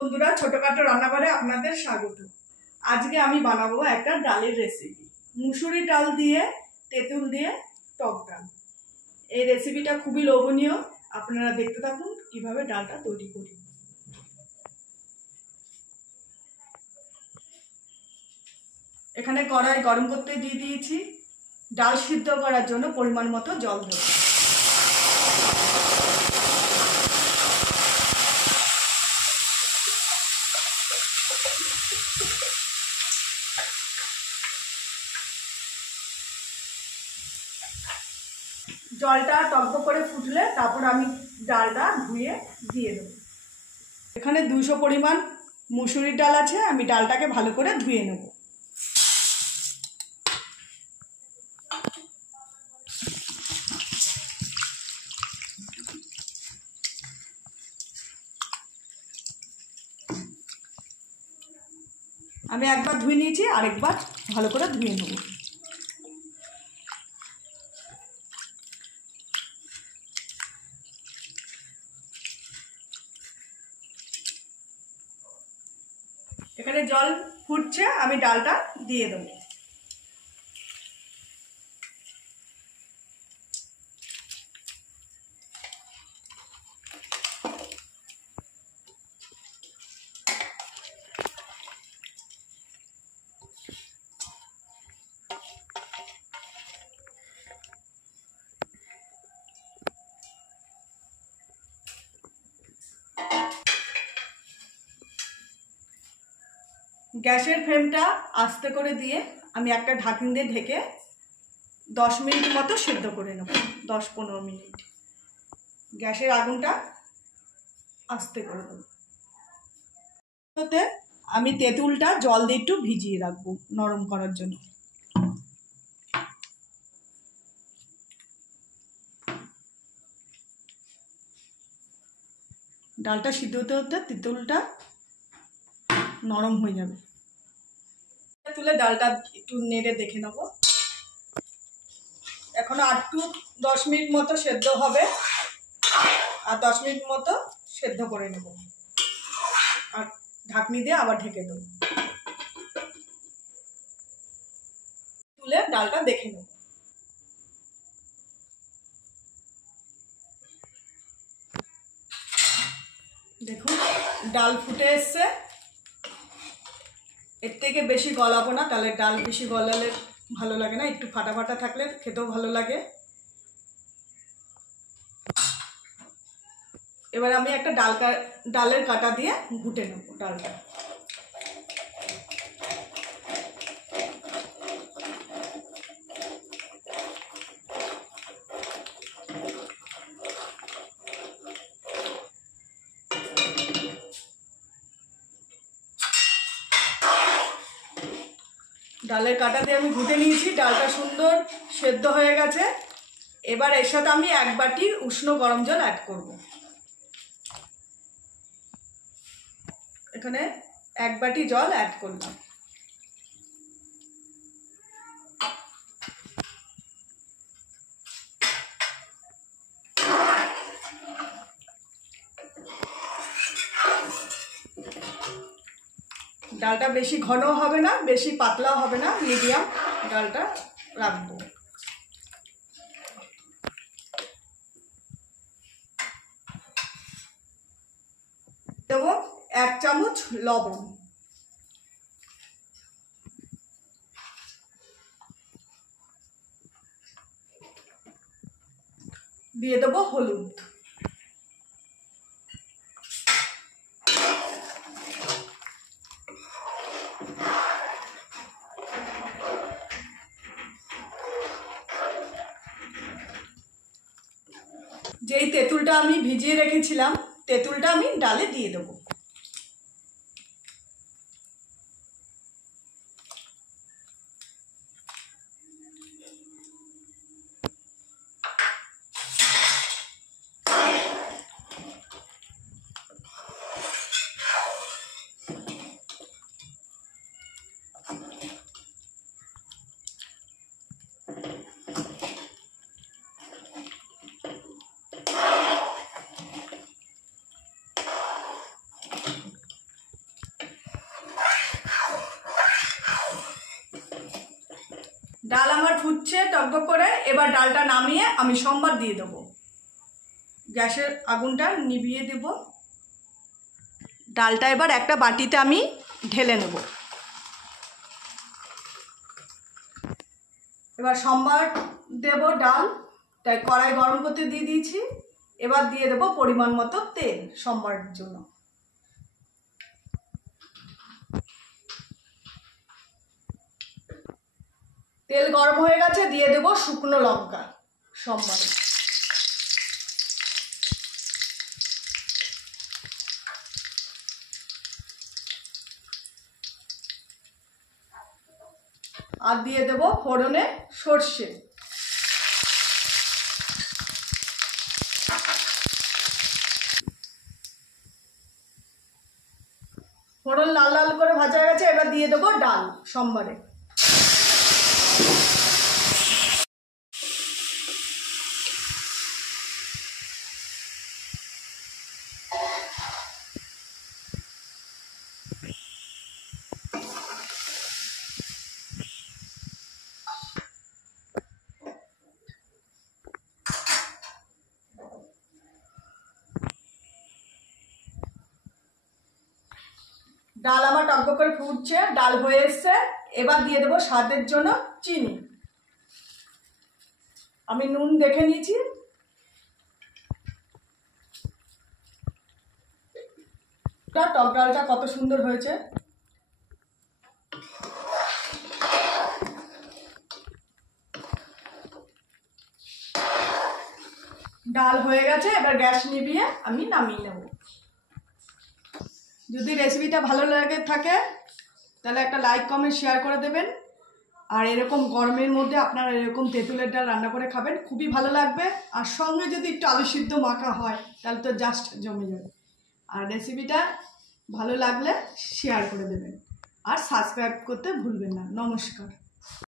বন্ধুরা, ছোটখাটো রান্নাঘরে আপনাদের স্বাগত। আজকে আমি বানাবো একটা ডালের রেসিপি, মুসুরি ডাল দিয়ে তেঁতুল দিয়ে টক ডাল। এই রেসিপিটা খুবই লোভনীয়, আপনারা দেখতে থাকুন কিভাবে ডালটা তৈরি করি। এখানে কড়াই গরম করতে দিয়ে দিয়েছি, ডাল সিদ্ধ করার জন্য পরিমাণ মতো জল দেব। জলটা টকবক করে ফুটলে তারপর আমি ডালটা ধুয়ে দিয়ে দেবো। এখানে 200 পরিমাণ মুসুরির ডাল আছে, আমি ডালটাকে ভালো করে ধুয়ে নেব। আমি একবার ধুয়ে নিয়েছি, আরেকবার ভালো করে ধুয়ে নেব। এখানে জল ফুটছে, আমি ডালটা দিয়ে দেবো। গ্যাসের ফ্লেমটা আস্তে করে দিয়ে আমি একটা ঢাকনি দিয়ে ঢেকে 10 মিনিট মতো সেদ্ধ করে নেব। 10-15 মিনিট গ্যাসের আগুনটা আস্তে করে দেবো। আমি তেঁতুলটা জল দিয়ে একটু ভিজিয়ে রাখবো নরম করার জন্য। ডালটা সিদ্ধ হতে হতে তেঁতুলটা নরম হয়ে যাবে। তুলে ডালটা একটু নেড়ে দেখে নেব। এখনো 8-10 মিনিট মতো সেদ্ধ হবে, আর 10 মিনিট মতো সেদ্ধ করে নেব, আর ঢাকনি দিয়ে আবার ঢেকে দেবো। তুলে ডালটা দেখে নেব। দেখুন ডাল ফুটে এসছে। এর থেকে বেশি গলাবো না, তাহলে ডাল বেশি গলালে ভালো লাগে না, একটু ফাটা ফাটা থাকলে খেতেও ভালো লাগে। এবার আমি একটা ডালের কাটা দিয়ে ঘুটে নেব ডালটা। ডালের কাটা দিয়ে আমি ঘুটে নিয়েছি, ডালটা সুন্দর সেদ্ধ হয়ে গেছে। এবার এর সাথে আমি 1 বাটি উষ্ণ গরম জল অ্যাড করব। এখানে 1 বাটি জল অ্যাড করলাম। ডালটা বেশি ঘন হবে না, বেশি পাতলাও হবে না, মিডিয়াম ডালটা রাখবো। দেবো 1 চামচ লবণ, দিয়ে দেবো হলুদ, যেই তেঁতুলটা আমি ভিজিয়ে রেখেছিলাম তেঁতুলটা আমি ডালে দিয়ে দেবো। টকবক করে এবার ডালটা নামিয়ে আমি সম্বার দিয়ে দেবো। গ্যাসের আগুনটা নিভিয়ে দেব। ডালটা এবার একটা বাটিতে আমি ঢেলে নেব। এবার সম্বার দেব ডাল, তাই কড়াই গরম করতে দিয়ে দিয়েছি। এবার দিয়ে দেব পরিমাণ মতো তেল সম্বারের জন্য। তেল গরম হয়ে গেছে, দিয়ে দেব শুকনো লঙ্কা সম্বারে। আর দিয়ে দেব ফোড়নে সর্ষে। ফোড়ন লাল লাল করে ভাজা হয়ে গেছে, এবার দিয়ে দেব ডাল সম্বারে। ডাল আমার টকবক করে ফুটছে, ডাল হয়ে এসছে। এবার দিয়ে দেবো স্বাদের জন্য চিনি। আমি নুন দেখে নিয়েছি। টক ডালটা কত সুন্দর হয়েছে। ডাল হয়ে গেছে, এবার গ্যাস নিভিয়ে আমি নামিয়ে নেব। যদি রেসিপিটা ভালো লাগে থাকে তাহলে একটা লাইক কমেন্ট শেয়ার করে দেবেন। আর এরকম গরমের মধ্যে আপনারা এরকম তেঁতুলের ডাল রান্না করে খাবেন, খুবই ভালো লাগবে। আর সঙ্গে যদি একটু আলু সিদ্ধ মাখা হয় তাহলে তো জাস্ট জমে যাবে। আর রেসিপিটা ভালো লাগলে শেয়ার করে দেবেন আর সাবস্ক্রাইব করতে ভুলবেন না। নমস্কার।